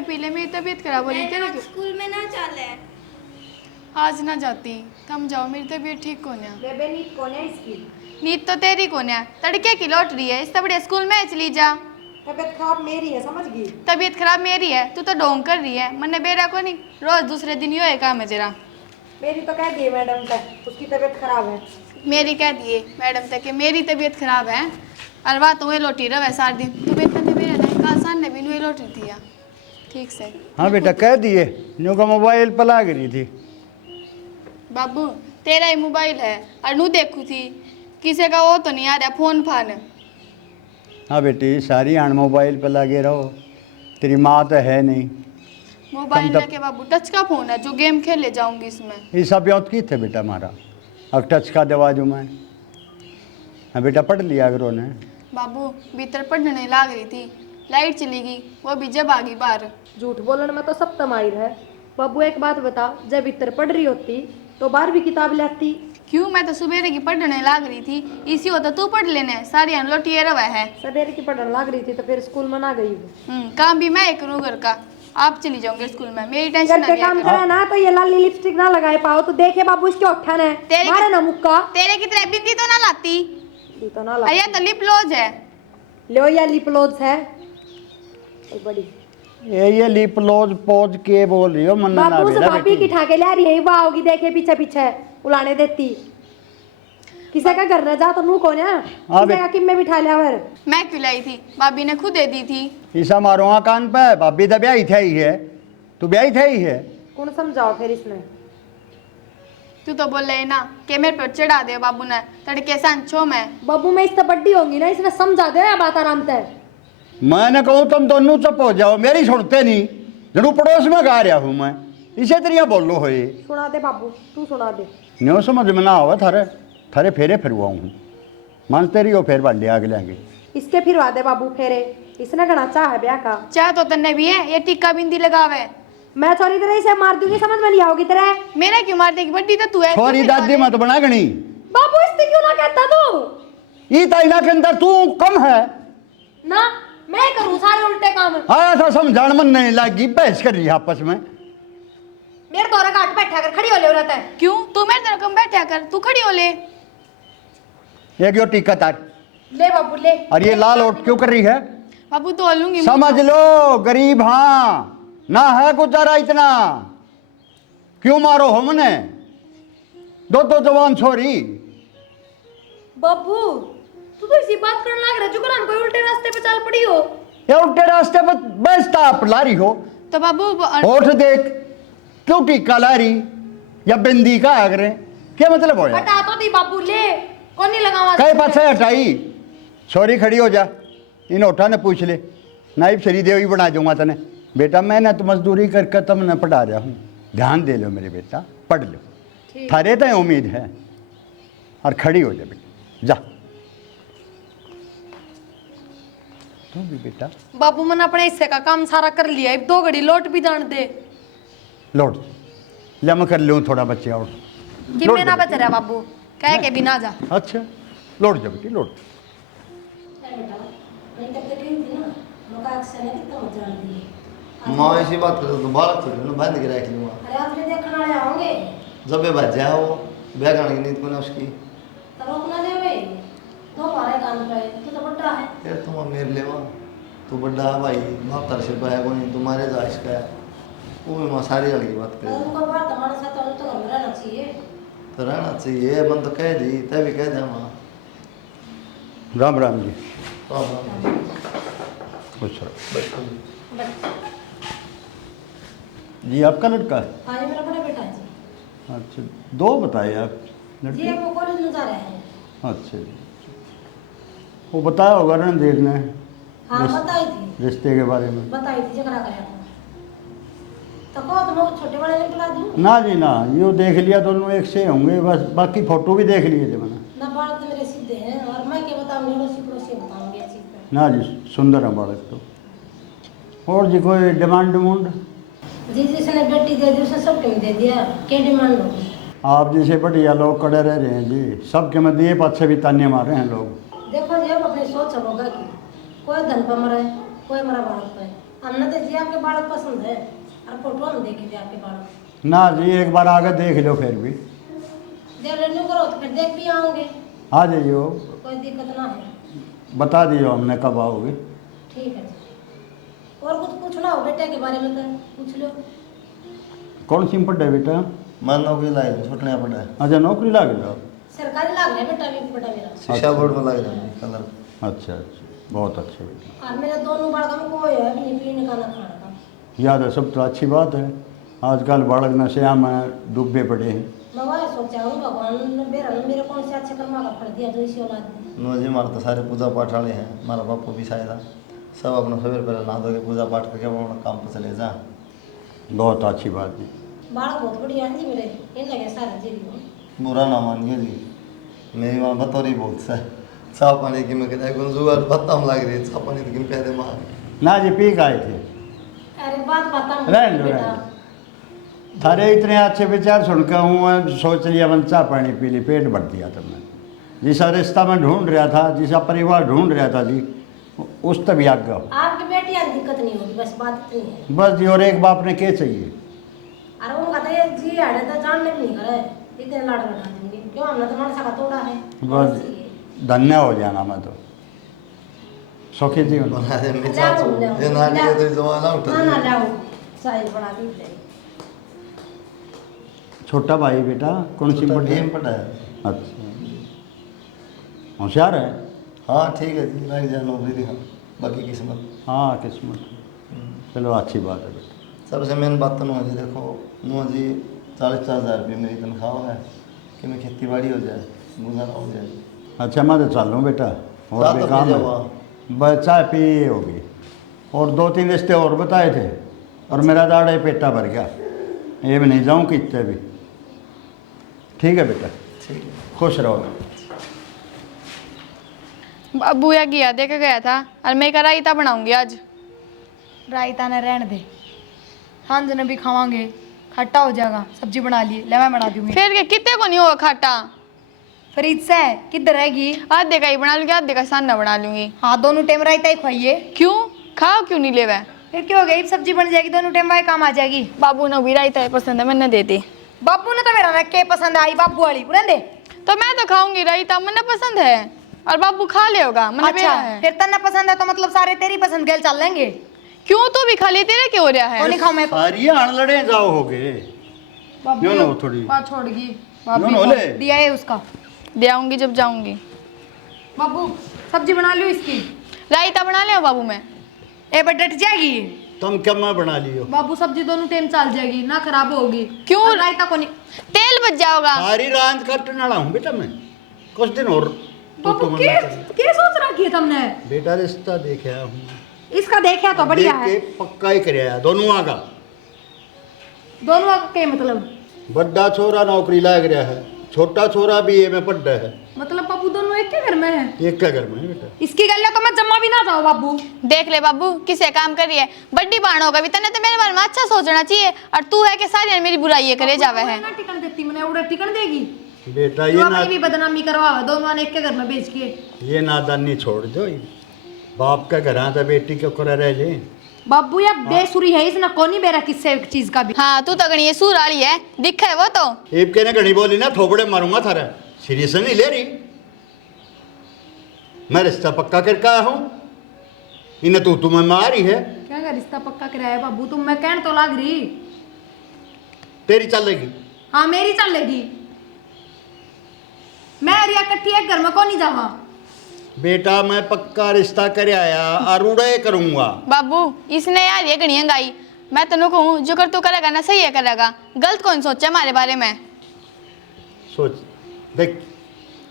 चाय पी ले, मेरी तबीयत खराब हो रही थी। स्कूल में ना चले, आज ना जाती, तुम जाओ, मेरी तबीयत ठीक होने। बेबे नींद कोने इसकी? नींद तो तेरी कोने, तड़के की लौट रही है, इससे बढ़िया स्कूल में चली जा। तबीयत खराब मेरी है, समझ गई? तबीयत खराब मेरी है, तू तो ढोंग कर रही है, मन्ने बेरा को नहीं, रोज दूसरे दिन यो है काम है तेरा। मेरी तो कह दिए मैडम तक उसकी तबीयत खराब है। मेरी कह दिए मैडम तक कि मेरी तबीयत खराब है, और बात तो लौटी रहा सारा दिन, तू बेटा ने मेरा नहीं कहा, सान ने भी नहीं लौटी थी यार, ठीक से। हाँ बेटा कह दिए, न्यू का मोबाइल पर लाग रही थी। बाबू तेरा ही मोबाइल है, और नू देखू थी किसी का वो तो नहीं आ रहा फोन फान। हाँ बेटी सारी आन मोबाइल पर लगे रहो, तेरी माँ तो है नहीं। मोबाइल लेके बाबू टच का फोन है, जो गेम खेल ले जाऊंगी इसमें। ये सब याद की थे बेटा हमारा, अब टच का दवा जो मैं। हाँ बेटा पढ़ लिया करो ने। बाबू भीतर पढ़ने लाग रही थी, लाइट चली गई, वो भी जब आ गई बाहर। झूठ बोलने में तो सब तमाहिर है। बाबू एक बात बता, जब इतर पढ़ रही होती तो बाहर भी किताब लाती। क्यों, मैं तो सुबेरे की पढ़ने लाग रही थी, इसी होता तू पढ़ लेने, सारी अनलोटिए रवा है। सवेरे की पढ़ने लग रही थी तो फिर स्कूल में ना गई। काम भी मैं करूँ घर का, आप चली जाओगे स्कूल में, मेरी टेंशन घर के काम करा ना तो ये लाली लिपस्टिक ना लगाए पाओ तो देखे बाबू इसके उठन है मारे ना मुक्का। तेरे की तरह बिंदी तो ना लाती, तो ना ला या तो लिप लॉज है। लो या लिप लॉज है बड़ी। ये लिप लॉज पोज के बोल रही हो मन ना बाबू से बेटा भाभी की ठाके ले रही है, वो आओगी देखे पीछे पीछे उलाने देती। किसी का घर न जा तो मुंह कौन है, किसी का किम में बिठा लिया वर। मैं खिलाई थी, भाभी ने खुद दे दी थी। ईसा मारो कान पे, भाभी तो ब्याही थे ही है, तू ब्याही थे ही है। कौन समझाओ फिर इसमें? तू तो बोल रहे ना कि मेरे पर चढ़ा दे बाबू ने तड़के सांचो में। बाबू मैं इससे बड्डी होंगी ना, इसने समझा दे या बात आराम से। मैंने कहूँ तुम दोनों चुप हो जाओ, मेरी सुनते नहीं, जरूर पड़ोस में गा रहा हूँ मैं, इसे तरिया बोलो हो। सुना दे बाबू, तू सुना दे। न्यू समझ में ना आवा थारे, थारे फेरे फिरवा हूँ, मानते रही हो फिर बांधे आगे लेंगे। इसके फिर वादे बाबू फेरे, इसने घना चाह है ब्याह का। चाह तो तन्ने भी है, ये टिक्का बिंदी लगावे। मैं छोरी तरह इसे मार दूंगी, समझ में नहीं आओगी तेरे। मेरा क्यों मार देगी, बड्डी तो तू है। छोरी दादी मत बना गणी। बाबू इससे क्यों ना कहता तू? ये ताइना के अंदर तू कम है ना, मैं करूँ सारे उल्टे काम। आया था समझान मन नहीं लगी, बहस कर रही है आपस में। मेरे दौरा काट बैठा कर खड़ी हो ले रहता है। क्यों, तू मेरे तरह कम बैठा कर, तू खड़ी हो ले। एक यो टिक्का तार ले बाबू ले। और ये लाल ओट क्यों कर रही है? बाबू तो लूंगी। समझ लो गरीब, हाँ ना है गुजारा इतना, क्यों मारो हमने दो दो जवान छोरी। बाबू तू तो इसी बात करने लग रहा है, जुगरान कोई उल्टे रास्ते पे चल पड़ी हो। ये उल्टे रास्ते पर बेचता आप ला रही हो। तो बाबू होठ देख, क्यों टीका ला रही या बिंदी का अगर क्या मतलब हो? हटा तो दी बाबू, ले कौन नहीं लगावा। कई पासे हटाई, छोरी खड़ी हो जा, इन होठा ने पूछ ले, नाइब श्री देवी बना दूंगा तने। बेटा मैंने तो मजदूरी करके तुमने पढ़ा रहा हूँ, ध्यान दे लो मेरे बेटा, पढ़ लो, थारे तो उम्मीद है। और खड़ी हो जा बेटा, जा तू भी बेटा। बाबू मैंने अपने हिस्से का काम सारा कर लिया, अब 2 घड़ी लौट भी जान दे। लौट ले, मैं कर लूँ थोड़ा बच्चे और कि मैं ना बच रहा बाबू, कह के भी ना जा। अच्छा लौट जा बेटी, लौट। माँ ऐसी बात करो तो बालक तो बंद के रख लूँगा। अरे आपने देखने वाले आओगे जब ये बच जाए वो ब्याह करने की नींद को ना उसकी, तो रोकना दे भाई, तो हमारे कान पे तू तो बड़ा है यार तुम मेरे ले वहाँ तू बड़ा है भाई, बाप तर से पाया को नहीं, तुम्हारे जायज का है वो भी माँ सारी अलग बात करे। उनको बात हमारे साथ तो घर में रहना चाहिए। तो रहना चाहिए, मन तो कह दी तभी कह दे माँ। राम राम जी, राम राम। खुश रहो जी। आपका लड़का है? हाँ ये मेरा बड़ा बेटा है जी। अच्छा, 2 बताए आप लड़के? जी वो कॉलेज में जा रहे हैं। अच्छा जी, वो बताया होगा रणधीर ने? हाँ बताई थी, रिश्ते के बारे में बताई थी, झगड़ा कराया था। तो कहो तो मैं छोटे वाले निकला दूँ ना जी ना, यो देख लिया दोनों एक से होंगे बस, बाकी फोटो भी देख लिए थे मैंने। ना, बाल तो मेरे सीधे हैं और मैं क्या बताऊँ, पड़ोसी पड़ोसी बताऊँगी ऐसी। ना जी सुंदर है बालक तो। और जी कोई डिमांड डिमांड? जी जिसने बेटी दे दी उसने सब दे दिया, क्या डिमांड होगी? आप जैसे बढ़िया लोग कड़े रह रहे हैं जी, सबके में दिए पाछे भी ताने मार रहे हैं लोग। देखो जी अब अपनी सोच होगा कि कोई धन पर मरा है, कोई मरा बालक पर है, हमने तो जी आपके बाल पसंद है और फोटो हम देखे थे आपके बाल। ना जी एक बार आगे देख लो फिर भी। देख लेने करो तो फिर देख भी आओगे, आ जाइयो, कोई दिक्कत ना है। बता दियो हमने कब आओगे। ठीक है जी। और कुछ पूछना हो बेटे के बारे में तो पूछ लो। कौन सी पढ़ा है बेटा? मैं नौकरी लाई छोटने पड़ा है। अच्छा नौकरी लाग जाओ। सरकारी लाग रहा है बेटा भी बेटा मेरा। शिक्षा बोर्ड में लग रहा है कलर। अच्छा अच्छा, बहुत अच्छा बेटा। और मेरे दोनों बालकों में कोई है भी नहीं पीने का ना खाने का। याद है सब तो अच्छी बात है। आजकल बालक नशे में डूबे पड़े हैं। मैं वही सोचा हूँ भगवान ने मेरे कौन से अच्छे कर्मा का फल दिया जो इसी औलाद ने। नो जी हमारे तो सारे पूजा पाठ वाले हैं। हमारा बापू भी शायद सब अपना सवेरे पहले नहा धो के पूजा पाठ करके अपना काम पर चले जा। बहुत अच्छी बात है। बालक बहुत बढ़िया है जी मेरे, इन लगे सारे जी। बुरा ना मानिए जी, मेरी माँ बतौरी बहुत सा चाह पानी की मैं कहता जुगाड़ बत्तम लग रही है। चाह पानी तो किन प्यारे माँ ना जी पी के आए थे। अरे बात बता रहने दो, रहने दो। थारे इतने अच्छे विचार सुनकर हूँ सोच लिया मन चाह पानी पी ली, पेट भर दिया तुमने। जिसा रिश्ता मैं ढूंढ रहा था, जिसा परिवार ढूंढ रहा था जी, उस तक भी आग गया। आपकी बेटी यार दिक्कत नहीं होगी, बस बात इतनी है। बस जी, और एक बाप ने क्या चाहिए। अरे उनका तो ये जी हड़े तो जानने भी नहीं करे, इतने लाड लगा देंगे क्यों? हमने तो मनसा का तोड़ा है। बस धन्य हो जाना मैं तो सौखी जी। बना दे मैं चाचू ये ना लिए तो जमाना उठा ना ना लाओ चाय बना दी ले। छोटा भाई बेटा कौन सी पढ़ी? गेम पढ़ा है। अच्छा, होशियार है। हाँ ठीक है जी, लग जाए नौकरी दिखा बाकी किस्मत। हाँ किस्मत, चलो अच्छी बात है बेटा। सबसे मेन बात तो नो जी देखो, नो जी 40,000 रुपये मेरी तनख्वाह है कि मैं खेती बाड़ी हो जाए, गुजारा हो जाए। अच्छा मैं तो चल रहा हूँ बेटा, और चाह भी तो काम पी है। जाओ। बस चाय पी होगी, और 2-3 रिश्ते और बताए थे, और मेरा दाढ़ा पेटा भर गया। ये भी नहीं जाऊँ कितने भी। ठीक है बेटा, ठीक है। खुश रहो। बाबू या घिया दे के गया था और मैं का रायता बनाऊंगी आज। रायता ने रहने दे, सांझ ने भी खावांगे, खट्टा हो जाएगा। सब्जी बना लिए, ले मैं बना दूंगी। फिर के कितने को नहीं होगा खाटा? फरीद से किधर रहेगी? आधे का ही बना लूंगी, आधे का सान्ना बना लूंगी। हाँ दोनों टाइम रायता ही खाइए। क्यों खाओ, क्यों नहीं ले वह? फिर क्या हो गया, सब्जी बन जाएगी, दोनों टाइम वाई काम आ जाएगी। बाबू ने भी रायता पसंद है, मैंने दे दी। बाबू ने तो मेरा ना के पसंद आई, बाबू वाली उड़न दे। तो मैं तो खाऊंगी रायता, मैंने पसंद है, और बाबू खा ले होगा। मैंने अच्छा है। फिर तन्ना पसंद है तो मतलब सारे तेरी पसंद के चल लेंगे। क्यों तू भी खा ले, तेरे क्यों हो रहा वो है? नहीं खाऊं मैं। सारी आण लड़े जाओ हो गए। नो नो थोड़ी बात छोड़गी। नो नो ले दिया है उसका। दे आऊंगी जब जाऊंगी। बाबू सब्जी बना लियो इसकी। रायता बना ले बाबू मैं। ए बट डट जाएगी। तुम क्या मैं बना लियो। बाबू सब्जी दोनों टाइम चल जाएगी ना, खराब होगी। क्यों? और रायता को नहीं। तेल बच जाओगा। सारी रात कटने वाला हूँ बेटा मैं, कुछ दिन और। बाबू क्या सोच रखी है तुमने? बेटा रिश्ता देखा हूँ, इसका देखा तो बढ़िया देख है। के पक्का ही कराया दोनों आगा। दोनों के मतलब बड़ा छोरा नौकरी लाग रहा है, छोटा छोरा भी ये में पढ़ रहा है। मतलब बाबू दोनों एक के घर में है। एक क्या घर में है बेटा? इसकी गल्ला तो मैं जम्मा भी ना जाऊँ बाबू। देख ले बाबू किसे काम करिए, बड्डी बाण होगा भी तने तो मेरे बारे में अच्छा सोचना चाहिए, और तू है कि सारी मेरी बुराई करे जावे है। ना टिकन देती मैंने, उड़े टिकन देगी। बेटा तू ये अपनी ना भी बदनामी करवा दोनों ने एक के घर में बेच के। ये नादानी छोड़ दो, बाप का घर आता बेटी क्यों कर रहे ले। बाबू या बेसुरी है इसने कोनी बेरा किससे एक चीज का भी। हाँ तू तगड़ी है, सूर वाली है, दिखा है वो तो। एक के ने घड़ी बोली ना, थोबड़े मारूंगा थारा। सीरियस नहीं ले रही, मैं रिश्ता पक्का करके आया हूँ, इन्हें तू तुम्हें मारी है। क्या का रिश्ता पक्का कराया है बाबू? तुम मैं कहने तो लाग रही। तेरी चलेगी? हाँ मेरी चलेगी। मैं रिया कट्ठी एक घर में को नहीं जावा। बेटा मैं पक्का रिश्ता कर आया और उड़े करूंगा। बाबू इसने यार ये घड़ियां गाई, मैं तेनों कहूँ जो कर तू करेगा ना सही है करेगा, गलत कौन सोचा हमारे बारे में। सोच देख,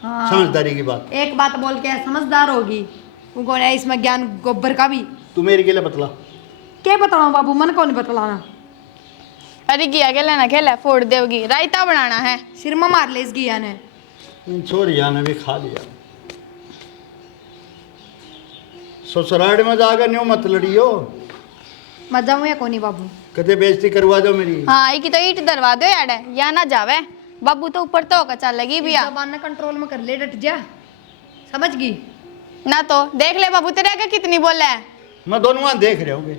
हाँ। समझदारी की बात। एक बात बोल के समझदार होगी उनको, इसमें ज्ञान गोबर का भी। तू मेरे के लिए बतला। क्या बताऊँ बाबू, मन को नहीं बतलाना। अरे गिया के लेना खेला फोड़ देगी, रायता बनाना है। सिर में मार ले इस गिया ने। छोरिया ने भी खा लिया। ससुराल में जाकर न्यू मत लड़ियो। मत जाऊँ या कोनी बाबू। कदे बेइज्जती करवा दो मेरी। हाँ एक तो ईट दरवा दो यार, या ना जावे। बाबू तो ऊपर तो होकर चल लगी भी जबान कंट्रोल में कर ले, डट जा, समझ गई ना। तो देख ले बाबू तेरे आगे कितनी बोला है। मैं दोनों वहां देख रहे होंगे।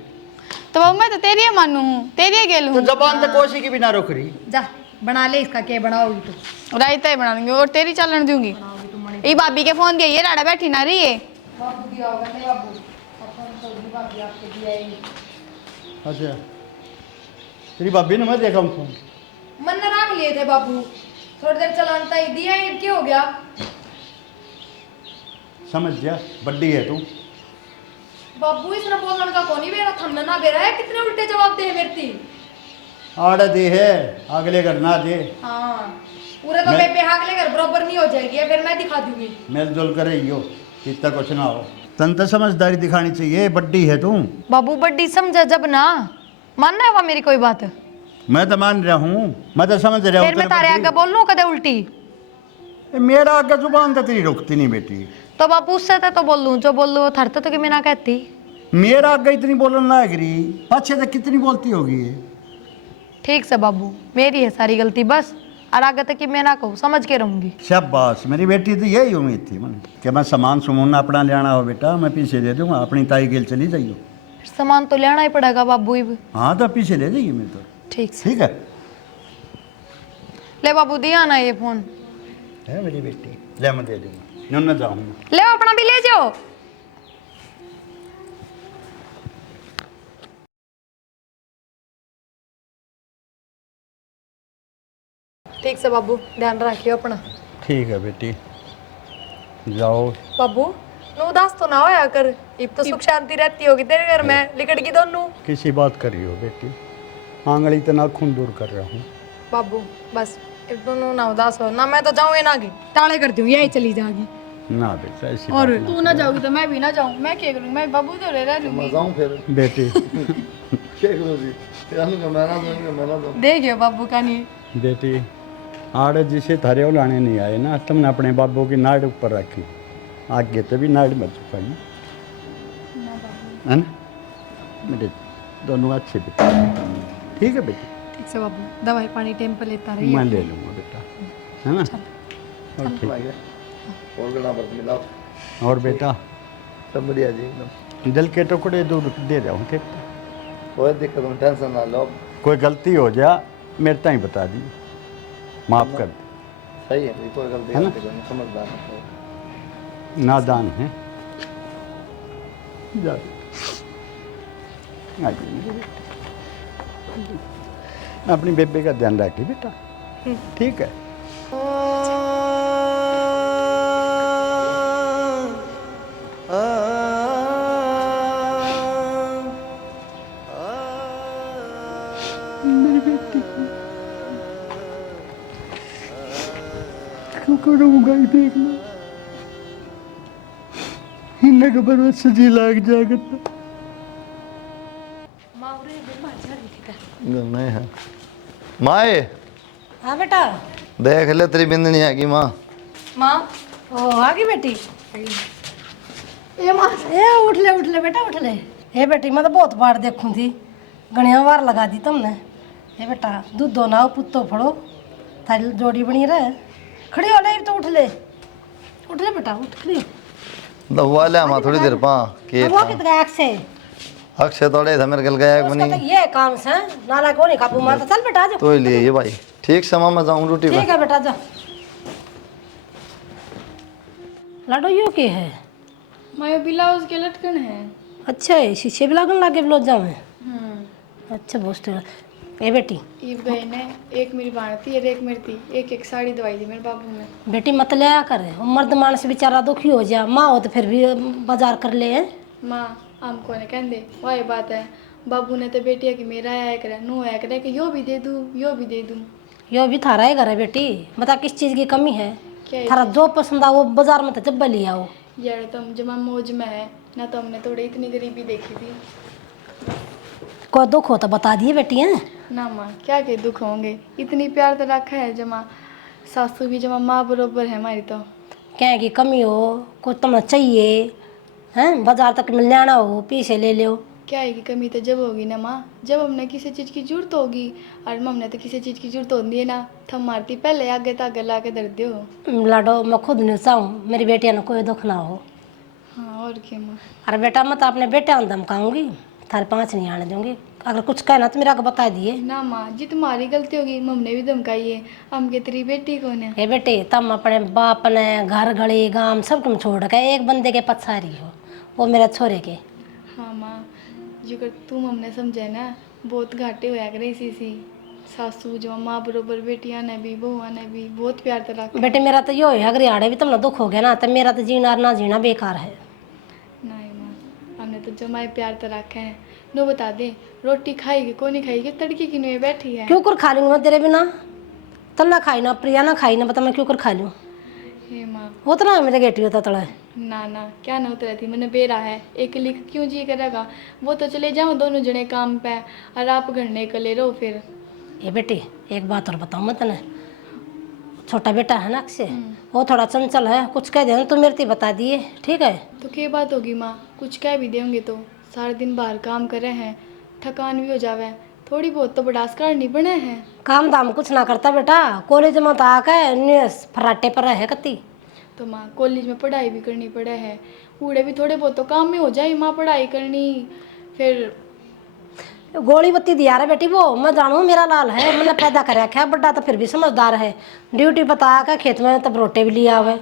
तो बाबू मैं तो तेरी ही मानू हूँ, तेरी ही गेल तो हूँ। जबान तो कोशी की भी ना रोक रही। जा बना ले इसका, क्या बनाओगी तू? रायता ही बना दूंगी और तेरी चलन दूंगी। ये भाभी के फोन दिया, ये राड़ा बैठी ना रही है। बाबू दिया होगा नहीं बाबू, अपन तो भी भाभी आपको दिया ही। अच्छा तेरी भाभी ने मैं देखा फोन। मन ने रख लिए थे बाबू, थोड़ी देर चलानता ही दिया ही, क्या हो गया? समझ जा, बड्डी है तू। बाबू इसने बोलने का कोनी बेरा थमने ना बेरा है, कितने उल्टे जवाब दे मेरती। आड़ा दे है अगले घर ना दे। हाँ पूरे तो मैं- बेबे हागले घर बराबर नहीं हो जाएगी, फिर मैं दिखा दूंगी। मेलजोल करे ही हो, इतना कुछ ना हो। तन तो समझदारी दिखानी चाहिए, बड्डी है तू। बाबू बड्डी समझा जब ना, मानना है वह मेरी कोई बात? मैं तो मान रहा हूँ, मैं तो समझ रहा हूँ। फिर मैं तारे आगे बोल लूं कदे उल्टी? मेरा आगे जुबान तो तेरी रुकती नहीं बेटी। तो बापू उससे तो बोल लूं, जो बोल लूं वो थरते तो कि मैं ना कहती। मेरा आगे इतनी बोलना ना गिरी, अच्छे तक कितनी बोलती होगी ये। ठीक से बाबू, मेरी है सारी गलती बस, और आगे तक कि मैं ना कहूँ, समझ के रहूंगी। शाबाश, मेरी बेटी तो यही उम्मीद थी मन कि मैं सामान सुमून अपना लेना हो बेटा, मैं पीछे दे दूंगा, अपनी ताई गेल चली जाइयो। सामान तो लेना ही पड़ेगा बाबू अब। हाँ तो पीछे ले जाइए मेरे तो। ठीक से ठीक है ले बाबू, दिया ना ये फोन, है मेरी बेटी, ले मैं दे दूंगा, न जाऊँगा। ले अपना भी ले जाओ। ठीक से बाबू, ध्यान रखियो अपना। ठीक है बेटी, जाओ। बाबू नो उदास तो ना होया कर, अब तो सुख शांति रहती होगी तेरे घर में, लिकट की दोनों। किसी बात करियो बेटी, आंगली तो नाखून दूर कर रहा हूँ। बाबू बस अब दोनों ना उदास हो ना, मैं तो जाऊँ ना, ताले करती हूँ, यही चली जाएगी। ना बेटा ऐसी और बात तू ना जाओगी तो मैं भी ना जाऊँ, मैं क्या करूँगी, मैं बाबू तो रह लूंगी। मैं जाऊँ फिर ना। बेटी क्या करूँ जी, फिर हम मैं ना दूँ। देखियो बाबू का नहीं। बेटी आड़ जिसे थारे उलाने नहीं आए ना, तुमने अपने बाबू की नाड़ ऊपर रखी, आगे तो भी नाड़ मत चुकाई है ना। मेरे दोनों अच्छे बेटे, ठीक है बेटी। ठीक से बाबू, दवाई पानी टाइम पे लेता रहिए। मैं ले लूँगा बेटा, है ना। और ठीक, और गला पर मिलाओ। और बेटा सब बढ़िया जी एकदम, दिल के टुकड़े दूर दे रहा हूँ, ठीक। कोई दिक्कत नहीं, टेंशन ना लो। कोई गलती हो जा मेरे ताई बता दी, माफ़ कर दे। सही है, कोई गलती है ना? नहीं, समझदार है। नादान है। जा आ जाइए मेरे बेटे। अपनी बेबे का ध्यान रखिए बेटा, ठीक है। करूँगा ही देखना, इन्हें खबर में सजी लाग जाएगा। नहीं है माए, हाँ बेटा। देख ले तेरी बिंदनी है कि माँ। माँ ओ आ गई बेटी। ये माँ ए उठ ले बेटा उठ ले। हे बेटी मैं तो बहुत बार देखूं थी, गणिया बार लगा दी तुमने। हे बेटा दूध दो ना पुत्तो फड़ो, थारी जोड़ी बनी रहे। खड़ी हो ले तो उठ ले बेटा उठ खड़ी हो। तो हुआ ले माँ थोड़ी देर पा के अब वो कितना अक्से अक्षय तोड़े था मेरे गल गया एक उसका बनी तो ये काम से नाला को नहीं काबू मारता। चल बेटा जा। तो ही लिए ये भाई। ठीक से माँ मैं जाऊँ ड्यूटी ठीक पे। है बेटा जा। लाडो यो के है? मैं ब्लाउज के लटकन है। अच्छा है, शीशे भी लगन लागे ब्लाउजा में। अच्छा बहुत ए बेटी ईव गई ने एक मेरी बाण थी और एक मेरी थी, एक साड़ी दवाई दी मेरे बाबू ने। बेटी मत लिया कर, मर्द मानस बेचारा दुखी हो जा, माँ हो तो फिर भी बाजार कर ले। माँ हमको ने कहते वही बात है, बाबू ने तो बेटिया की मेरा आया करे नू आया करे कि यो भी दे दूँ यो भी दे दूँ। यो भी थारा ही घर है बेटी, बता किस चीज़ की कमी है? क्या थारा जो पसंद आ वो बाजार में तो जब ले आओ। यार तुम जमा मौज में है ना, तो हमने थोड़ी इतनी गरीबी देखी थी कोई दुख हो तो बता दिए बेटी हैं। ना माँ, क्या के दुख होंगे, इतनी प्यार तो रखा है जमा, सासू भी जमा माँ बरोबर है हमारी। तो क्या की कमी हो, कुछ तुम्हें चाहिए हैं, बाजार तक में लेना हो पीछे ले लो। क्या है कि कमी तो जब होगी ना माँ, जब हमने किसी चीज़ की जरूरत होगी, और हमने तो किसी चीज़ की जरूरत होती है ना, थम मारती पहले आगे तक ला के दर दो। लाडो मैं खुद नहीं चाहूँ मेरी बेटिया ने कोई दुख ना हो। हाँ और क्या माँ। अरे बेटा मैं तो अपने बेटे को धमकाऊंगी, थारे 5 नहीं आने दूंगी। अगर कुछ कहना तो मेरा को बता दिए। ना माँ जी, तुम्हारी गलती होगी, मम्मी भी धमकाई है। हम के तेरी बेटी कौन है? हे बेटे, तुम अपने बाप ने घर गली गांव सब तुम छोड़ के एक बंदे के पछारी हो, वो मेरे छोरे के। हाँ माँ जी, कर तुम हमने समझे ना, बहुत घाटे होया करे इसी सासू जो माँ बरोबर, बेटियां ने भी बहुआ ने भी बहुत प्यार तला। बेटे मेरा तो यो है, अगर आड़े भी तुमने दुख हो गया ना, तो मेरा तो जीना ना जीना बेकार है। नहीं माँ, हमने तो जमाए प्यार तो रखे हैं। नो बता दे, रोटी खाएगी को नहीं खाएगी? तड़की की नुए बैठी है। क्यों कर खा लूँगी मैं तेरे बिना? तुम ना खाई ना, प्रिया ना खाई ना, बता मैं क्यों कर खा लूँ? हे माँ, उतना है मेरे गेटी होता तड़ा। ना ना, क्या ना उतरा थी, मैंने बेरा है एक लिख क्यों जी करेगा? वो तो चले जाओ दोनों जने काम पे, और आप घर ने कले रहो फिर। ये बेटी एक बात और बताऊँ मैं तने, छोटा बेटा है ना अक्षय, वो थोड़ा चंचल है, कुछ कह दे तो मेरे से बता दिए, ठीक है? तो क्या बात होगी माँ, कुछ कह भी देंगे तो? सारा दिन बाहर काम करे हैं, थकान भी हो जावे, थोड़ी बहुत तो बर्दाश्त करनी बने हैं। काम दाम कुछ ना करता बेटा, कॉलेज में तो आके फराटे पर है कती। तो माँ कॉलेज में पढ़ाई भी करनी पड़े है, पूरे भी थोड़े बहुत तो काम में हो जाए माँ, पढ़ाई करनी फिर। गोली बत्ती दिया रहा बेटी, वो मैं जानू मेरा लाल है, मैंने पैदा कर रखा है, बड्डा तो फिर भी समझदार है, ड्यूटी बता के खेत में तब रोटे भी लिया हुए।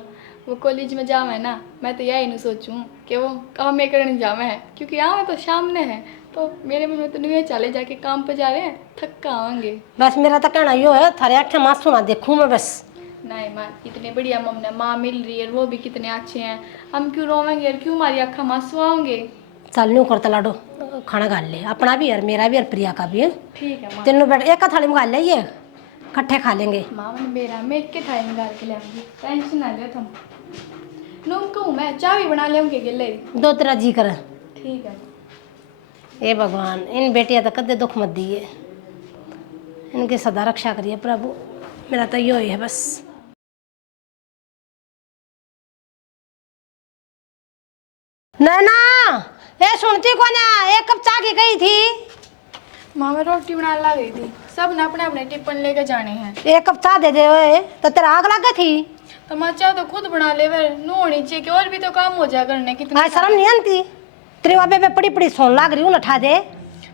वो कॉलेज में जावे ना, मैं तो यही नहीं सोचूं कि वो काम में करने जावे है, क्योंकि यहाँ तो सामने है, तो मेरे मन में तो नहीं चले जाके काम पे जा रहे हैं, थक्का आएंगे। बस मेरा तो कहना यो है, थारे आँखें माँ सुना देखूँ मैं बस। नहीं माँ, इतने बढ़िया मम्मी माँ मिल रही है, वो भी कितने अच्छे हैं, हम क्यों रोवेंगे यार, क्यों हमारी आँखें मांसू आएंगे? चल न्यू करता लाडो, खाना खा ले, अपना भी और मेरा भी और प्रिया का भी है। ठीक है माँ। तीनों बैठ एक थाली में खा ले, ये इकट्ठे खा लेंगे। माँ मैंने मेरा मैं के थाई में डाल के ले आऊंगी, टेंशन ना ले तुम। नूम कहूँ मैं चाय भी बना लेंगे गिले। दो तेरा जी कर। ठीक है। ए भगवान, इन बेटिया तो कदे दुख मत दिए, इनकी सदा रक्षा करिए प्रभु, मेरा तो यो ही है बस। नैना, ए सुनती को ना, एक कप चाय की गई थी। माँ मैं रोटी बनाने लग गई थी, सब ने अपने अपने टिफिन लेके जाने हैं। एक कप चाय दे दे ओए, तो तेरा आग लग गई थी। तो माँ चाह तो खुद बना ले, फिर नू होनी चाहिए कि और भी तो काम हो जाए करने कितने। आज शर्म नहीं आती? तेरे वाबे पे पड़ी पड़ी सोन लाग रही हूँ, उठा दे।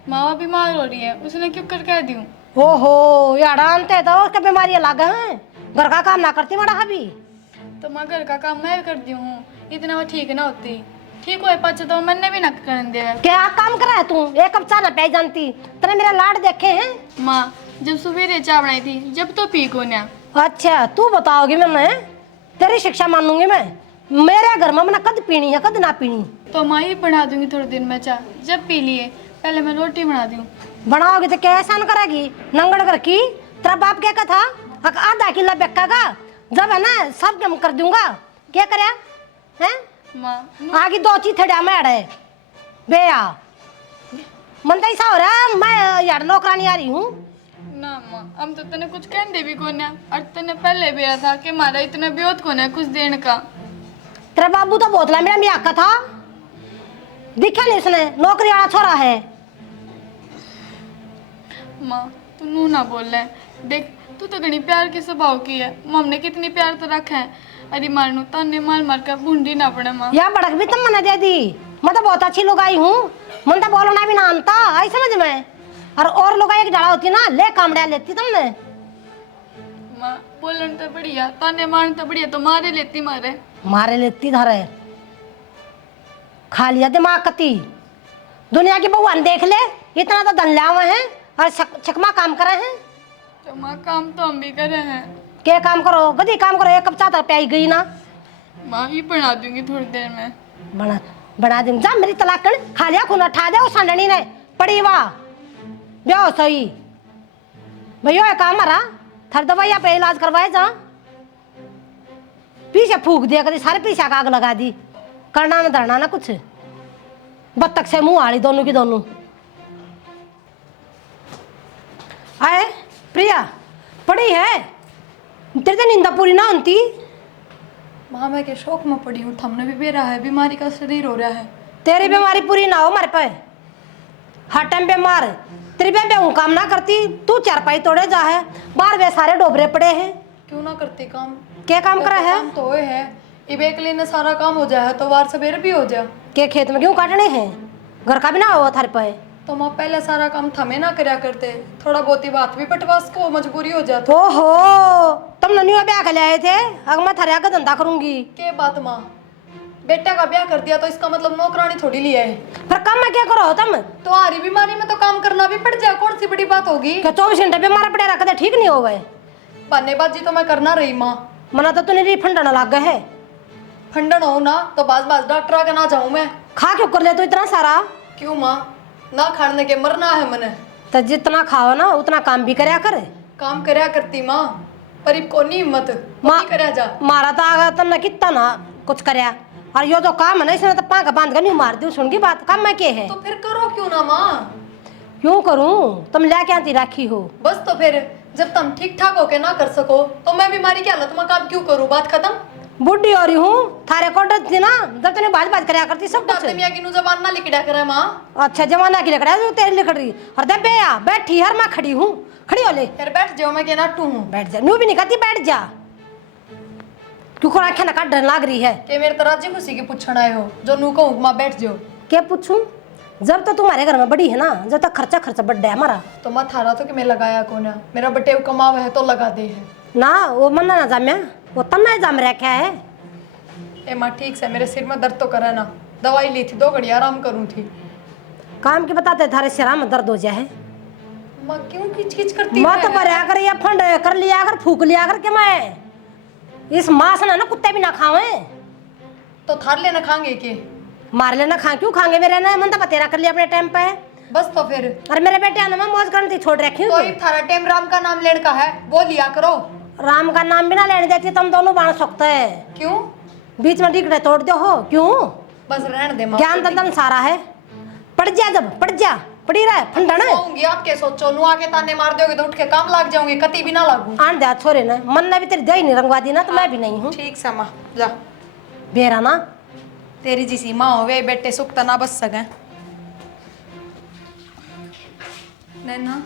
माँ बीमार हो रही है, उसने क्यों कर कह दी? ओहो यार, जानते तो और क्या बीमारियाँ लागे हैं, घर का काम ना करती बड़ा हबी। तो माँ घर का काम मैं भी करती हूँ, इतना वो ठीक ना होती। ठीक हो पाचा तो मैंने भी ना करने दे। क्या काम कर रहा है तू? एक कप चाय ना पी जानती, तेरे मेरे लाड देखे हैं। माँ जब सवेरे चाय बनाई थी, जब तो पी को ना। अच्छा तू बताओगी, मैं तेरी शिक्षा मानूंगी मैं। मेरे घर में मैंने कद पीनी है कद ना पीनी। तो माँ ही बना दूंगी थोड़े दिन में चाय, जब पी लिए। पहले मैं रोटी बना दूँ। बनाओगी तो क्या एहसान करेगी नंगड़ कर की? तेरा बाप क्या कहा था, आधा किला बेक्का का जब है ना सब कम कर दूंगा, क्या करे हैं? माँ आगे दो चीज थड़ा में अड़े बेया मन तो ऐसा हो रहा है, मैं यार नौकरानी आ रही हूँ ना। माँ हम तो तने कुछ कहते भी कौन है, और तने पहले भी था कि हमारा इतना ब्योत कौन है कुछ देने का। तेरा बाबू तो बोतला मेरा मियाँ का था, दिखा नहीं उसने, नौकरी वाला छोरा है। माँ तू नू ना बोल रहे, देख तू तो घनी प्यार के स्वभाव की है, हमने कितनी प्यार तो रखा है। अरे मारनू ताने मार मार कर बूंदी ना पड़े माँ। या बड़क भी तुम मना दे दी, मैं तो बहुत अच्छी लोग आई हूँ, मन तो बोलना भी ना आता आई समझ में। और लोग एक जड़ा होती ना ले कामड़िया लेती तुमने। माँ बोलन तो बढ़िया, ताने मारन तो बढ़िया, तो मारे लेती मारे। मारे लेती धरे, खा लिया दिमाग कती। दुनिया की बहुआन देख ले, इतना तो धन लिया हुए हैं और चकमा काम करे हैं। तो माँ काम तो हम भी करे हैं। क्या काम करो गधी काम करो, एक कप चाय प्याई गई ना। माँ ही बना दूंगी थोड़ी देर में। बना दूंगी, जा मेरी तलाक कर, खा लिया खून उठा दे, उस संडनी ने पड़ी वाह ब्याह सही भैया काम हरा थर दवाइया पे इलाज करवाए जा, पीछे फूक दिया कभी सारे पीछे का आग लगा दी, करना ना धरना ना कुछ, बत्तख से मुंह आड़ी दोनों की दोनों। आए प्रिया पड़ी है, तेरे तो नींदा पूरी ना होती। माँ मैं के शौक में पड़ी हूँ, थमने भी बेरा है, बीमारी का शरीर हो रहा है। तेरी बीमारी पूरी ना हो मारे पे, हर टाइम बीमार, तेरी बेबे हूँ काम ना करती, तू चारपाई तोड़े जा है, बाहर वे सारे डोबरे पड़े हैं। क्यों ना करती काम? क्या काम करा है? काम तो होए है, इबे के लिए ना सारा काम हो जाए तो वार सवेरे भी हो जाए। के खेत में क्यों काटने हैं? घर का भी ना हो थारे पे। तो माँ पहले सारा काम थमे ना करया करते, थोड़ा बहुत ही बात भी पटवास को मजबूरी हो जाती। ओहो तुम नन्ही ब्याह कर ले आए थे, अगर मैं थारे आगे धंधा करूंगी। के बात माँ, बेटा का ब्याह कर दिया तो इसका मतलब नौकरानी थोड़ी लिया है। फिर काम में क्या करो तुम? तो हारी बीमारी में तो काम करना भी पड़ जाए, कौन सी बड़ी बात होगी। क्या 24 घंटे पे मारा पड़े रखते ठीक नहीं हो गए? बहानेबाजी तो मैं करना रही माँ। मना तो तूने रिफंड ना लग गए है। फंडन हो ना तो बाज बाज डॉक्टर आगे ना जाऊं मैं। खा क्यों कर ले तू इतना सारा? क्यों माँ, ना खाने के मरना है मने। तो जितना खाओ ना उतना काम भी करया कर। काम करया करती माँ, पर इब कोनी हिम्मत नहीं करया जा। मारा तो आगा तुमने कितना ना कुछ करया, और यो तो काम है ना इसने तो पाँख बांध कर नहीं मार दी। सुन की बात, काम में के है? तो फिर करो क्यों ना माँ। क्यों करूं? तुम लेके आती राखी हो। बस तो फिर जब तुम ठीक ठाक होके ना कर सको तो मैं बीमारी की हालत में काम क्यों करूं, बात खत्म। बुढ़ी हो रही हूँ, थारे को डर थी ना जब तूने बाज बाज करया करती सब कुछ। मियाँ की नु जबान ना लिखड़ा करे माँ। अच्छा जमाना की लकड़ा जो तेरी लिखड़ रही और दे बेया बैठी हर मैं खड़ी हूँ, खड़ी हो ले। फिर बैठ जाओ, मैं के नाटू हूँ। बैठ जा, नू भी नहीं कहती बैठ जा। क्यों को आंखें ना डर लग रही है के मेरे तरह जी खुशी की पूछण आए हो जो नू कहूँ माँ बैठ जाओ। क्या पूछूं? जब तो तुम्हारे घर में बड़ी है ना, जब तक खर्चा बढ़ा है हमारा तो मैं थारा तो कि मैं लगाया कौन है, मेरा बटेव कमाव है तो लगा दे है ना। वो मन ना जाम्या, वो तन्ना जाम रखा है। ए माँ ठीक से, मेरे सिर में दर्द तो करे ना, दवाई ली थी 2 घड़ी आराम करूँ थी। काम के बताते थारे सिरा में दर्द हो जाए। माँ क्यों खींच करती मत है? भरया कर या फंड कर लिया कर, फूक लिया कर के मैं इस मांस ना कुत्ते भी ना खावे। तो थार लेना खाएंगे के? मार लेना खा क्यों खाएंगे मेरे ना, मन तो बतेरा कर लिया अपने टाइम पे। बस तो फिर और मेरे बेटे आने में मौज करनी थी, छोड़ रखी तो एक थारा टाइम राम का नाम लेने का है वो लिया करो। राम का नाम भी ना लेने देती, तुम दोनों बाण सकते है। क्यों? बीच में डिगड़े तोड़ दो हो क्यों? बस रहने दे माँ। ज्ञान दंदन सारा है, पड़ जा जब पड़ जा, पड़ी रहे फंडन। सोऊंगी आपके सोचो, नु आके ताने मार दोगे तो उठ के काम लाग जाओगे, कति भी ना लागू। आन दे छोरे ने, मन ने भी तेरी दही नहीं रंगवा दी ना, तो मैं भी नहीं हूँ। ठीक सा माँ जा, बेरा ना तेरी जिसी माँ होवे बेटे सुख तना बस सके। नैना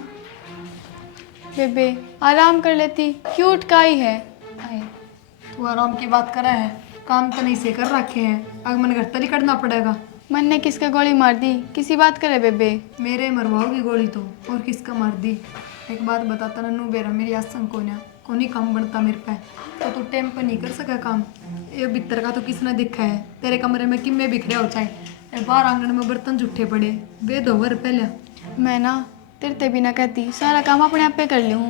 बेबे आराम कर लेती, क्यों उठकाई है? आए, तू आराम की बात करे है, काम तो नहीं से कर रखे हैं, अगर मन घर तरी करना पड़ेगा। मन ने किसका गोली मार दी, किसी बात करे बेबे? मेरे मरवाओगी गोली तो, और किसका मार दी। एक बात बताता नन्नू बेरा, मेरी आसंग कोनी काम बनता मेरे पे, तो तू टाइम पर नहीं कर सका काम। ये भीतर का तो किसने देखा है, तेरे कमरे में किम्मे बिखरे हो चाहे, बाहर आंगन में बर्तन जुट्ठे पड़े, वे 2 बार पहले। मैं ना तेरे ते भी ना कहती, सारा काम अपने आप पे कर लूँ।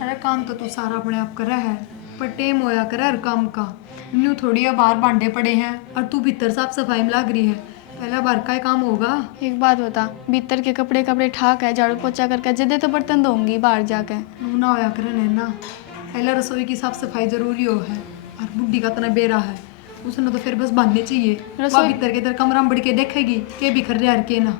अरे काम तो तू सारा अपने आप करा है, पर टेम होया करे हर काम का। न्यू थोड़ी है बाहर भांडे पड़े हैं और तू भीतर साफ सफाई में लग रही है, पहला बार का ही काम होगा। एक बात बता, भीतर के कपड़े ठाक है, झाड़ू पोछा करके जदे तो बर्तन धोऊंगी बाहर जाके। नू ना होया करे नैना, पहले रसोई की साफ सफाई जरूरी हो है, और बुढ़ी का तना बेरा है, उसने तो फिर बस बांधने चाहिए। रसोई भीतर के इधर कमरा में बढ़ के देखेगी के बिखर रहा है के ना।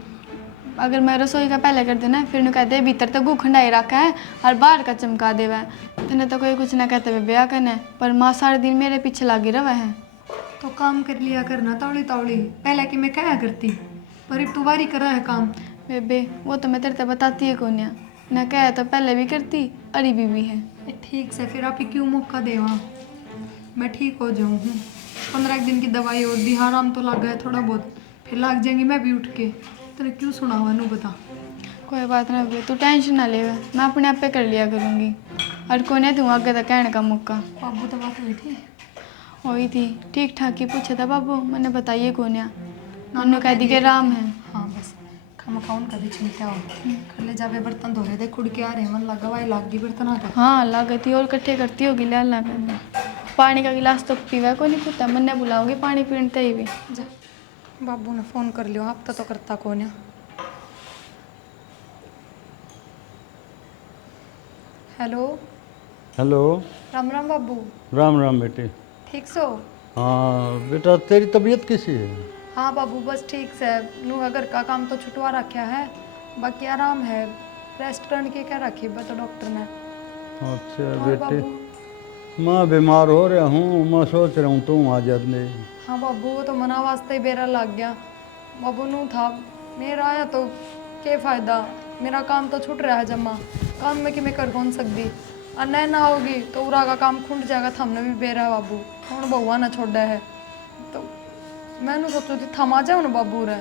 अगर मैं रसोई का पहले कर देना फिर नु कहते भीतर तक गू खंडाई रखा है और बाहर का चमका देवा है, तेने तो कोई कुछ ना कहते हुए ब्याह करना, पर माँ सारे दिन मेरे पीछे लागी रहा है। तो काम कर लिया करना तौली तौली, पहले कि मैं क्या करती, पर अब तू बारी कर रहा है काम। बेबे वो तो मैं तेरे ते बताती है कोन्या, ना कह तो पहले भी करती, अरी भी है। ठीक से फिर आप ही क्यों मौका देवा, मैं ठीक हो जाऊँ हूँ। 15 दिन की दवाई और दी, आराम तो लग गया थोड़ा बहुत, फिर लग जाएंगी मैं भी उठ के। तेरे क्यों सुना हुआ नू बता। कोई बात ना बेबे, तू टेंशन ना ले, मैं अपने आप पे कर लिया करूँगी, और कोने तू आगे तक कहने का मौका। बाबू तो बात हुई थी, हुई थी ठीक ठाक ही पूछा था बाबू, मैंने बताइए कोन्या, नन्नू कह दी के राम है। हाँ बस खाम खाऊन कभी चिंता हो, कर ले जावे बर्तन धो रहे थे खुड़ के आ रहे, मन लगा वाई लाग गई बर्तन आ गए। हाँ लागती और इकट्ठे करती होगी लाल ना करना। पानी का गिलास तो पीवा को नहीं पूछता, मैंने बुलाओगी पानी पीते ही भी। जा बाबू ने फ़ोन कर लियो, आप तो करता कौन है। Hello hello. राम राम बाबू। राम राम बेटे। ठीक सो? हाँ बेटा, तेरी तबीयत कैसी है? हाँ बाबू बस ठीक से, नू घर का काम तो छुटवा रखा है, बाकी आराम है, रेस्टोरेंट के क्या रखी तो डॉक्टर ने। अच्छा और बेटे, बाबू? मैं बीमार हो रहा हूँ, मैं सोच रहा हूँ तू आ जाने। हाँ बाबू वो तो मना वास्ते ही बेरा लग गया, बाबू नू था मेरा आया तो क्या फ़ायदा, मेरा काम तो छूट रहा है जमा, काम में कि मैं कर कौन सकती, और नैना ना होगी तो उरा का काम खुंड जाएगा, थमने भी बेरा बाबू कौन बहुआ ना छोड़ा है, तो मैंने सोचो थी थमा जाओ ना बाबू रे।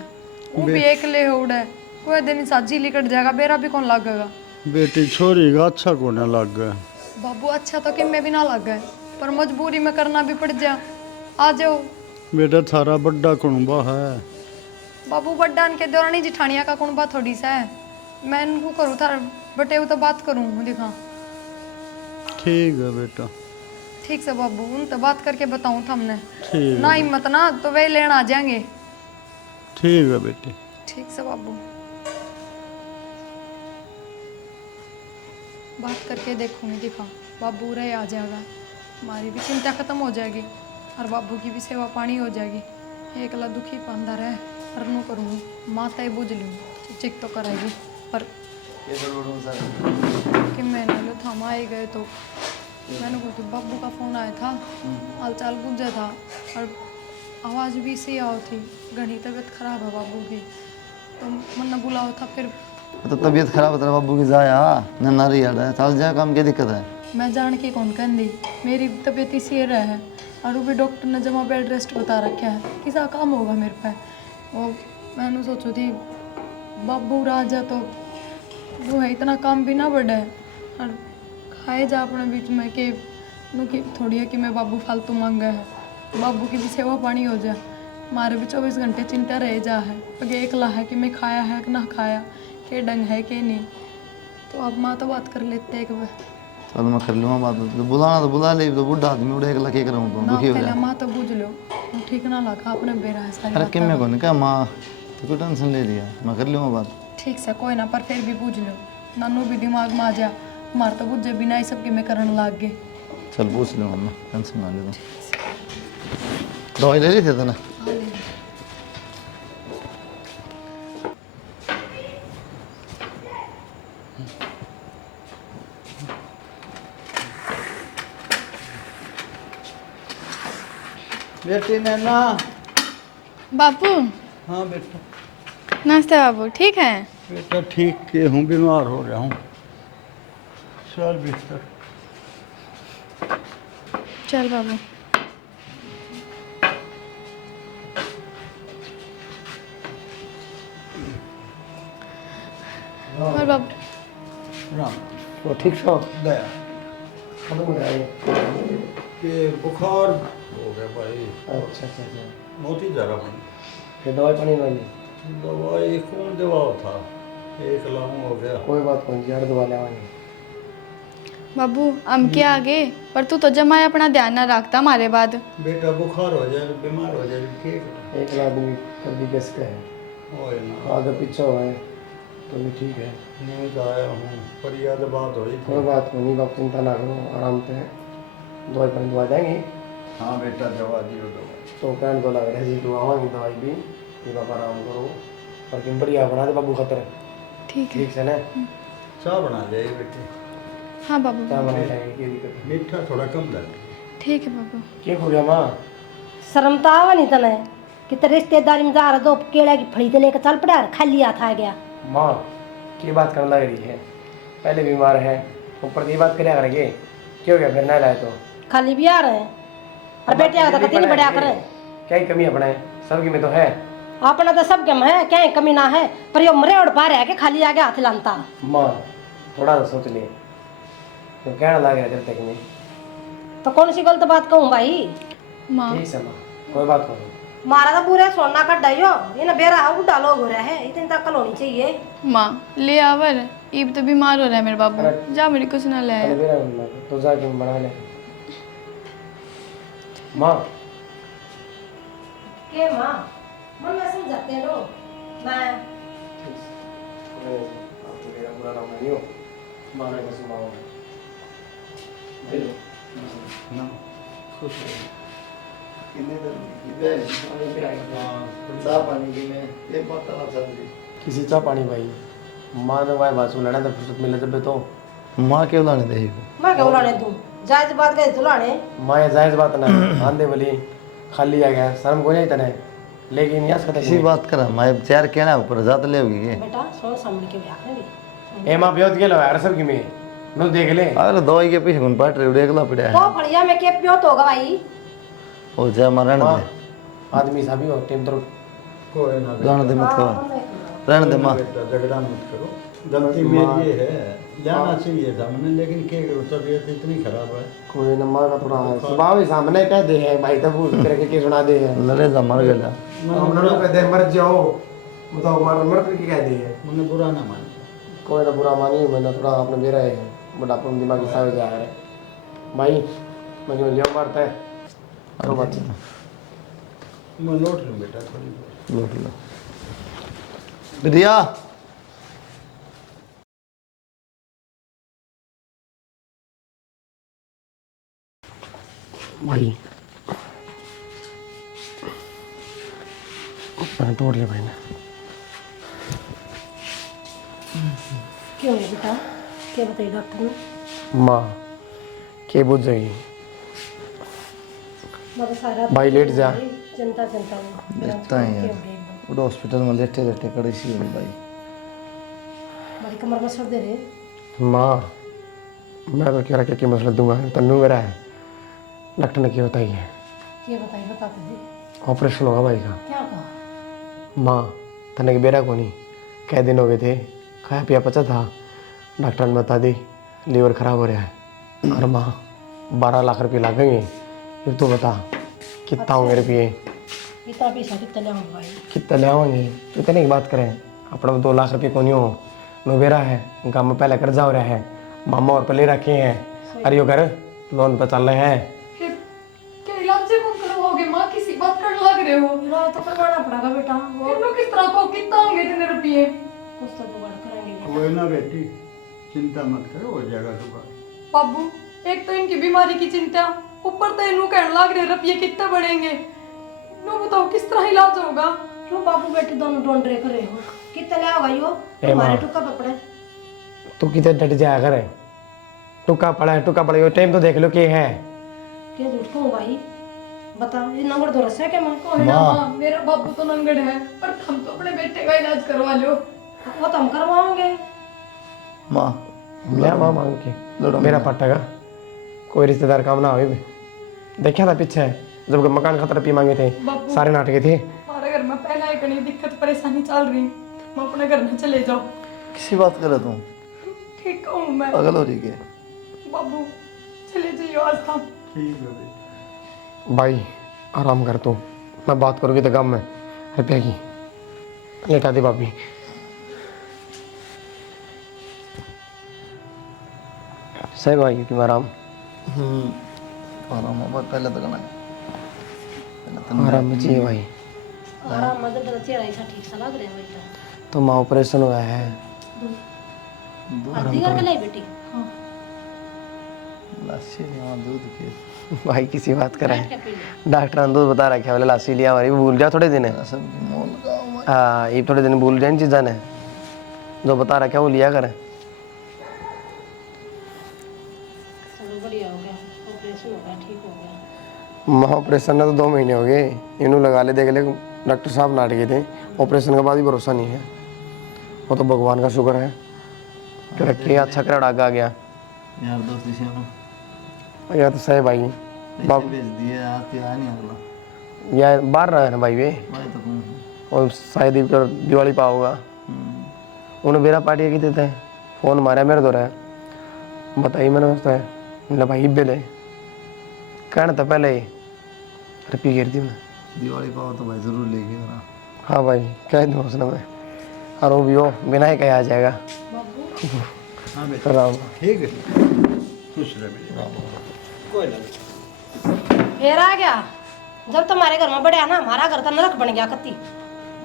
वो भी एक ले उड़े कोई दिन साजी लिकट जाएगा बेरा भी कौन लगेगा। बेटी छोरी का अच्छा को ना लग गया। बाबू अच्छा तो कि मैं भी ना लग गए पर मजबूरी में करना भी पड़ जा। आ जाओ बेटा थारा बड़ा कुनबा है। बाबू बड्डान के दौरानी जिठानिया का कौन बात थोड़ी सा है। मैं इनको करूँ था बटे वो तो बात करूँ दिखा। ठीक है बेटा। ठीक से बाबू उन तो बात करके बताऊँ था हमने ठीक ना हिम्मत ना तो वे लेना आ जाएंगे। ठीक है बेटी। ठीक से बाबू बात करके देखूंगी दिखा बाबू रहे आ जाएगा हमारी भी चिंता खत्म हो जाएगी और बाबू की भी सेवा पानी हो जाएगी। एकला दुखी पांदा रहे और नो करूँगी माता ही बुझ लूँ चिक तो कराएगी पर कि मैंने लो थमा ही गए तो मैंने बोलती बाबू का फ़ोन आया था हाल चाल पूछा था और आवाज़ भी सी आओ थी घनी तबीयत खराब है बाबू की तो मन न बुलाओ था फिर तो तबीयत खराब है तेरे बाबू की जाया न नारी याद है चल जा काम क्या दिक्कत है। मैं जान के कौन कह दी मेरी तबीयत इसी रहा है और वो भी डॉक्टर ने जमा बेड रेस्ट बता रखा है किसा काम होगा मेरे पे। वो मैंने सोचो थी बाबू राजा तो वो है इतना काम भी ना बढ़े और खाए जा अपने बीच में कि नु की थोड़ी है कि मैं बाबू फालतू मांगा है बाबू की भी सेवा पानी हो जाए हमारे भी 24 घंटे चिंता रह जा है अगे एकला है कि मैं खाया है कि ना खाया के डंग है कि नहीं। तो अब माँ तो बात कर लेते एक बार चल मैं कर लूँगा बात तो बुलाना तो बुला ले तो बुढ़ा आदमी उड़े एकला के करूँ तो ना दुखी हो पहले जाए। माँ तो बुझ लो ठीक ना लगा अपने बेरा है सारी अरे बातें। किम में कौन क्या माँ तो कोई टेंशन ले लिया मैं कर लूँगा बात। ठीक से कोई ना पर फिर भी पूछ लो नानू भी दिमाग में आ जा हमारे तो बुझे बिना ही सबके में करने लग गए। चल पूछ लूँगा मैं टेंशन ना ले तो दवाई ले ली थी ना। बेटी नैना। बापू हाँ बेटा। नमस्ते बाबू ठीक है। बेटा ठीक के हूँ बीमार हो रहा हूँ। चल बिस्तर। चल बाबू और बाबू राम वो ठीक सो दया खत्म हो गया ये। ये बुखार हो गया भाई। अच्छा अच्छा अच्छा बहुत ही ज़्यादा बनी। फिर दवाई पानी वाली दवाई कौन दवा था एक लाऊं हो गया। कोई बात नहीं जड़ दवा ले आवानी। बाबू हम क्या आगे पर तू तो जमाए अपना ध्यान ना रखता हमारे बाद। बेटा बुखार हो जाए बीमार हो जाए ठीक एक आदमी कभी किसका है हो ना। आगे पीछे हुआ है तो भी ठीक है। न्यूज आया हूँ पर याद बात हो रही कोई थी। बात नहीं आप चिंता ना करो आराम से दवाई पानी दवा देंगे। हाँ बेटा दवा दियो दवा। तो कहने तो लग रहा है जी तो आवांगी दवाई भी कि बाबा आराम करो पर कि बढ़िया बना दे बाबू खतर ठीक है। ठीक से ना चाय बना ले बेटे। हाँ बाबू क्या बना लेंगे की दिक्कत है। मीठा थोड़ा कम लगे। ठीक है बाबू। क्या हो गया माँ शर्म तो आवा नहीं तने कि तेरे रिश्तेदारी में जा रहा दो केला की फली ते लेकर चल पड़ा खाली हाथ आ गया। माँ की बात करने लग रही है पहले बीमार है ऊपर की बात करें करेंगे क्यों गया फिर ना लाए तो खाली भी आ रहे हैं और बेटे आगे तो कती बढ़िया करे क्या ही कमी अपने सबकी में तो है अपना तो सब कम है क्या ही कमी ना है पर यो मरे उड़ पा रहा है कि खाली आगे हाथ लानता। माँ थोड़ा सा सोच ले तो कहना लग रहा है तेरे तक में तो कौन सी गलत बात कहूँ भाई। माँ ठीक है माँ कोई बात नहीं मारा तो पूरे सोना का डाइयो ये बेरा है बुढ़ा लोग हो रहा है इतनी तकल होनी चाहिए। माँ ले आवर ईब तो बीमार हो रहा है मेरे बाबू जा मेरी कुछ ना ले आया। अरे बेरा बनना तो जाके बना ले माँ के माँ मन में समझाते हैं लोग मैं आपको मेरा बुरा नाम नहीं हो माँ ने कसम माँ ना खुश रहो। कितने देर चाह पानी की मैं एक बात करना चाहती किसी चाह पानी भाई माँ ने भाई बात सुना तो फुर्सत मिले जब तो माँ क्यों लाने दे मैं क्यों लाने तू जायज बात गए तू लाने माँ ये जायज बात ना आंधे बोली खाली आ गया शर्म को नहीं तने लेकिन यस कते इसी बात करा मैं चार कहना ऊपर जात ले होगी ये बेटा सोच समझ के ब्याह करेंगे। ए माँ ब्योत गेलो यार सब की में नो देख ले अरे दवाई के पीछे कौन पाट रहे एकला पड़ा है तो फड़िया में के प्यो तो होगा भाई। हो जाए मरण माँ दे। आदमी साहब ही हो टेम तो कोई ना जाने दे मत करो, रहने दे माँ। बेटा, झगड़ा मत करो। गलती मेरी ये है, जाना चाहिए था मैंने, लेकिन क्या करूँ, तबीयत इतनी खराब है। कोई ना माँ का थोड़ा स्वभाव ही सामने कह दे है भाई, तब पूछ करके के सुना दे है लड़े जा मर गया। हम लोग कह दे मर जाओ, बताओ मर करके कह दे है। मैंने बुरा ना मान। कोई ना बुरा मानी, मैंने थोड़ा अपने बेरा है बुढ़ापे में दिमाग हिसाब जा रहा है भाई, मुझे लियो मारता है करो बात। मैं लौट लूँ बेटा थोड़ी देर। लौट लो रिया। भाई मैंने तोड़ लिया भाई ने। क्यों है बेटा, क्या बताइए डॉक्टर ने? माँ के बुझ जाएगी बाबा सारा भाई, लेट जा। चिंता चिंता में लेटता है यार, वो हॉस्पिटल में लेटे लेटे कड़ी सी हुई भाई। हमारी कमर में सर दे रहे। माँ मैं तो कह रहा कि मसला दूंगा, तन्नू मेरा है। डॉक्टर ने क्या बताई है? क्या बताइए, बताते थे। ऑपरेशन होगा भाई का। क्या कहा? माँ तने के बेरा को नहीं, कई दिन हो गए थे, खाया पिया पचा था, डॉक्टर ने बता दी लीवर खराब हो रहा है। और माँ 12 लाख रुपये लगेंगे, ये तो बता कितना होंगे रुपये? इतना पैसा कितना ले भाई? कितना ले आवेंगे? इतने की बात करें, अपना 2 लाख रुपये को नहीं हो, नो बेरा है, गाँव में पहले कर्जा हो रहा है, मामा और पे ले रखे हैं, अरे यो घर लोन पर चल रहे हैं। क्या इलाज से कौन करवाओगे माँ, किसी बात कर लग रहे हो? इलाज तो करवाना पड़ेगा बेटा, वो फिर लोग किस तरह को, कितना होंगे इतने रुपये? कुछ तो जुगाड़ करेंगे बेटा। कोई ना बेटी, चिंता मत करो, हो जाएगा जुगाड़। बाबू एक तो इनकी बीमारी की चिंता, ऊपर तो इन्हों कहने लग रहे रुपये कितने बढ़ेंगे। नो बताओ किस तरह इलाज होगा? क्यों बाबू बेटे दोनों ढूंढ रहे कर रहे हो? कितना ले आओगा यो? ए माँ। हमारे टुक्का पपड़े। तू कितने डट जाया करे, टुका पड़ा है टुका पड़ा है, टाइम तो देख लो क्या है। क्या झूठ कहूँ भाई, बता ये नंबर दो रस्सा क्या मैं? कोई ना माँ, मेरा बाबू तो नंगड़ है, पर हम तो अपने बेटे का इलाज करवा लो। वो तो हम करवाओगे। माँ मैं माँ मांग के मेरा पट्टेगा, कोई रिश्तेदार काम ना हो। देखा था पीछे जब मकान खातर रुपये मांगे थे, बाबू। सारे नाटके थे। हमारे घर में पहला एक नहीं दिक्कत परेशानी चल रही, मैं अपने घर में चले जाओ। किसी बात करे तुम, ठीक कहूँ मैं? पागल हो रही है। बाबू चले जाइए आज हम। ठीक है बेटा। भाई आराम कर तू, मैं बात करूँगी तो गम में रुपये की लेटा दी भाभी। सही भाई कि आराम आराम हो पहले तो करना आराम में चाहिए भाई। आराम मदद तेरा चेहरा ऐसा ठीक सा लग रहा है बेटा। तो माँ ऑपरेशन हुआ है, आधी करके लाई बेटी। लस्सी लिया दूध के भाई किसी बात कर रहा क्या है, पी ले? डॉक्टर ने दूध बता रखा है, लासी लिया हमारी भूल जा थोड़े दिन है। सब की मोल लगाओ। हाँ ये थोड़े दिन भूल जाए चीज़ा ने, जो बता रखा है वो लिया करें। चलो बढ़िया हो गया, ऑपरेशन हो गया, ठीक हो गया। माँ ऑपरेशन ने तो 2 महीने हो गए, इन्हों लगा ले देख ले, डॉक्टर साहब नाट गए थे, ऑपरेशन के बाद भी भरोसा नहीं है। वो तो भगवान का शुक्र है कि रखिए अच्छा कराड़ा आ गया। यार दोस्त इसे ना यार तो सही भाई, पैसे भेज दिए, आते आ नहीं अगला यार बाहर रहा है ना भाई वे, भाई तो कौन और शायद ही फिर दिवाली पाओगा। उन्हें बेरा पार्टी की देते हैं, फ़ोन मारा मेरे दो रहा बताइए, मैंने उसका मतलब भाई बेले कहना था पहले ही रुपये गिर दी मैं। दिवाली पाओ तो भाई जरूर लेके आना। हाँ भाई कह दूँ उसने मैं, और वो भी हो बिना ही कहीं आ जाएगा। हाँ बेटा राम ठीक है, खुश रहे बेटा। कोई ना। फिर आ गया, जब तुम्हारे घर में बढ़िया ना, हमारा घर तो नरक बन गया कत्ती।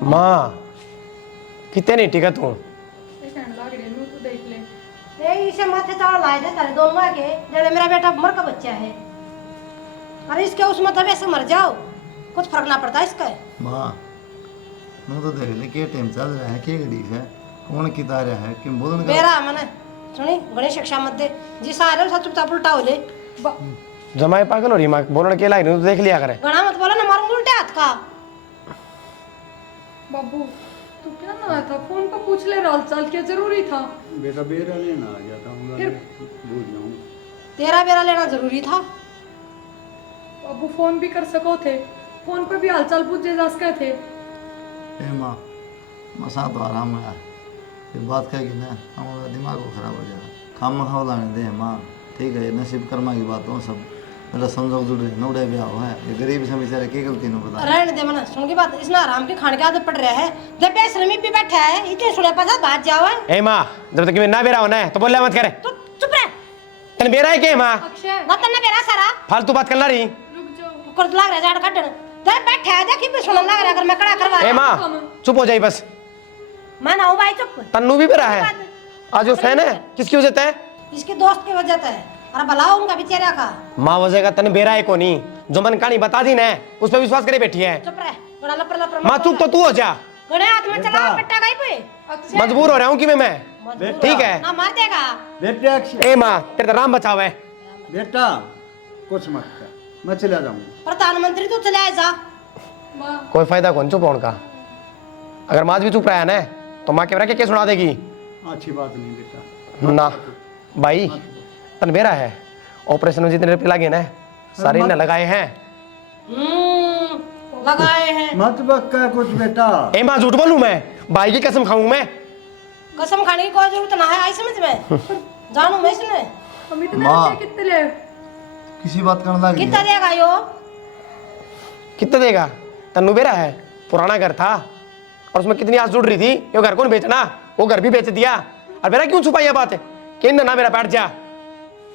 माँ कितने नहीं टिका तू, ये कहने लग रहे नो तो देख ले। ए इसे माथे चावल लाए थे तारे दोनों आके, जड़े मेरा बेटा मर का बच्चा है, अरे इसके उसमें तब ऐसे मर जाओ, कुछ फर्क ना पड़ता इसका। माँ मैं तो देख ले के टाइम चल रहा है, के घड़ी है, कौन किता रहा है कि बोलने का मेरा मैंने सुनी गणेश शिक्षा मत दे जी, सारे सब चुपचाप उल्टा हो ले। जमाए पागल हो रही माँ, बोलने के लायक नहीं तो देख लिया करे। गणा मत बोला ना, मारूंगी उल्टे हाथ का। बाबू तू क्या ना आया था, फोन पर पूछ ले हाल चाल, क्या जरूरी था? बेटा बेरा लेना आ गया था, मैं भूल जाऊँ। तेरा बेरा लेना जरूरी था। बाबू फोन भी कर सको थे, फोन पर भी हालचाल पूछे जा सके थे। ए माँ मसा तो आराम है फिर बात कहेगी ना हमारा दिमाग को खराब हो जाएगा खाम खाओ लाने दे माँ ठीक है नसीब कर्मा की बात हो सब मेरा समझो जुड़ रहे नौड़े ब्याह है ये गरीब से बेचारे की गलती नहीं पता रहने दे मना सुन की बात इसने आराम के खाने की आदत पड़ रहा है जब बेशर्मी पे बैठा है इतने सुने पास बात जाओ है ए माँ जब तक मैं ना बेरा होना है तो बोले मत करे तू चुप रह तन बेरा है के माँ ना तन्ने मेरा सारा फालतू बात करना रही कर लग रहा जाड़ काटन जब बैठा है देखी पे सुनने लग रहा अगर मैं कड़ा करवा ए माँ चुप हो जाई बस मैं ना हूं भाई चुप तन्नू भी बेरा है आज वो फैन है किसकी वजह से इसके दोस्त की वजह से अरे भलाओ उनका बेचारा का माँ वजह का तन बेरा है को नहीं जो मन कहानी बता दी ना उस पर विश्वास करे बैठी है चुप रह बड़ा लपर लपर माँ चुप तो तू हो जा गणे हाथ में चला पट्टा गई पे मजबूर हो रहा हूँ कि मैं ठीक है ना मार देगा बेटे अक्षय ए माँ तेरे तो राम बचाव है बेटा कुछ मत कर मैं चला जाऊंगा प्रधानमंत्री तू चले जा कोई फायदा कौन चुप होने का अगर माँ भी चुप रहा है ना तो माँ के क्या सुना देगी अच्छी बात नहीं बेटा ना भाई तन बेरा है ऑपरेशन में जितने रुपये लगे ना सारे इन्हें लगाए हैं लगाए हैं मत बक्का कुछ बेटा ए माँ झूठ बोलूं मैं भाई की कसम खाऊं मैं कसम खाने की कोई जरूरत ना है आई समझ में जानू मैं इसने माँ किसी बात करने लगी कितना देगा यो कितना देगा तन्नू बेरा है पुराना घर था और उसमें कितनी आस जुड़ रही थी ये घर कौन बेचना वो घर भी बेच दिया और मेरा क्यों छुपाई बात है कि ना मेरा बैठ जा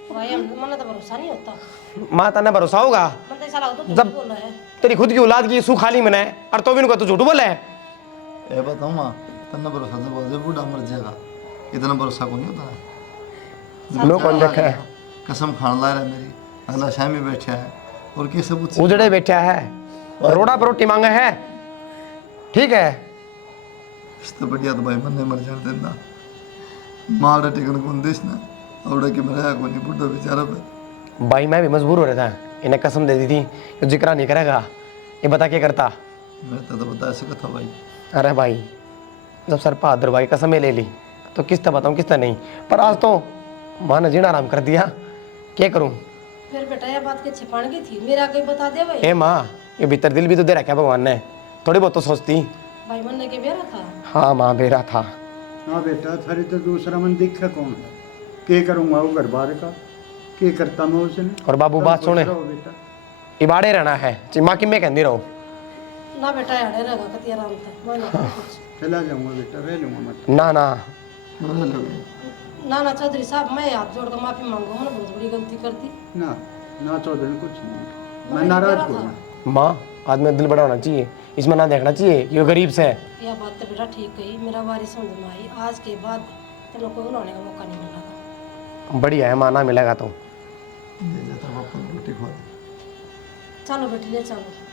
भाई मन तो भरोसा नहीं होता माँ तना भरोसा होगा मन तो ऐसा लगता तू जब बोल रहा है तेरी खुद की औलाद की सू खाली मने और तो भी उनको तू झूठ बोले ए बताऊँ माँ तन्ना भरोसा तो बहुत बूढ़ा मर जाएगा इतना भरोसा को नहीं होता है लोग कौन देखा है कसम खान ला रहा है मेरी अगला शाम में बैठा है और कैसे पूछ उजड़े बैठा है रोड़ा पर रोटी मांगा है ठीक है इससे बढ़िया तो भाई मन ने मर जाने देना मार टिकन कौन देश ना और कि मेरा कोई नहीं बुढ़ा बेचारा पे भाई मैं भी मजबूर हो रहा था इन्हें कसम दे दी थी कि जिक्र नहीं करेगा ये बता क्या करता मैं तो बता सका था भाई अरे भाई जब सर बहादुर भाई कसमें ले ली तो किसता बताऊँ किसता नहीं पर आज तो माँ ने जीना आराम कर दिया क्या करूँ फिर बेटा ये बात के छिपाने की थी मेरा कोई बता दे भाई ए माँ ये भीतर दिल भी तो दे रखा भगवान ने थोड़ी बहुत तो सोचती भाई मन ने के बेरा था हाँ माँ बेरा था हाँ बेटा थारी तो दूसरा मन दिखा कौन है के करूँगा वो घर बार का के करता मैं उसने और बाबू बात सुने बेटा इबाड़े रहना है माँ कि मैं कहती रहो ना बेटा यारे रहेगा कति आराम था मैं कुछ चला जाऊंगा बेटा रह लूंगा मत ना ना ना ना चौधरी साहब मैं हाथ जोड़ कर माफी मांगू मैंने बहुत बड़ी गलती कर दी ना ना चौधरी कुछ नहीं मैं नाराज हूँ ना माँ आदमी का दिल बड़ा होना चाहिए इसमें ना देखना चाहिए ये गरीब से है यह बात तो बेटा ठीक कही मेरा बारी समझ में आई आज के बाद तुम लोग को उन्होंने का मौका नहीं मिल रहा बढ़िया है माँ ना मिलेगा तो ले जाता पापा रोटी खवा दे चलो बेटी ले चलो